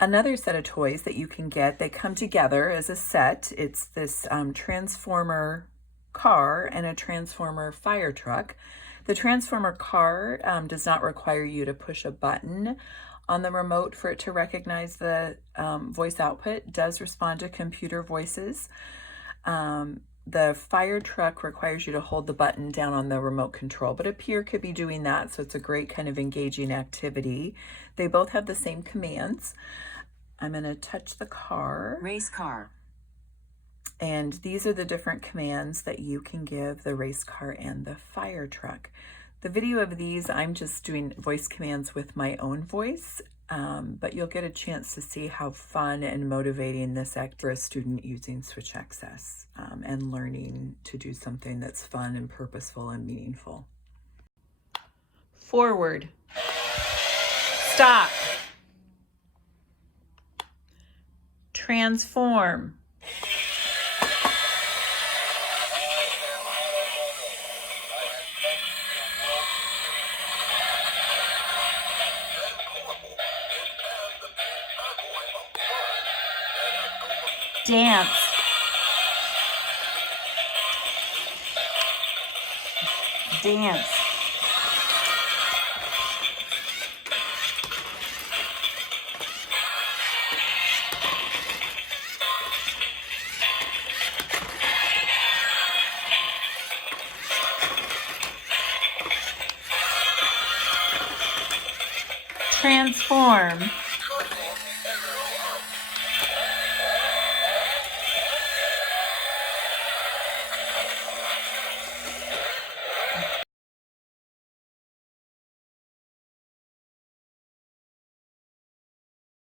Another set of toys that you can get, they come together as a set. It's this Transformer car and a Transformer fire truck. The Transformer car does not require you to push a button on the remote for it to recognize the voice output. It does respond to computer voices. The fire truck requires you to hold the button down on the remote control, but a peer could be doing that, so it's a great kind of engaging activity. They both have the same commands. I'm going to touch the car. Race car. And these are the different commands that you can give the race car and the fire truck. The video of these, I'm just doing voice commands with my own voice, but you'll get a chance to see how fun and motivating this act for a student using Switch Access and learning to do something that's fun and purposeful and meaningful. Forward. Stop. Transform. Dance. Dance. Transform.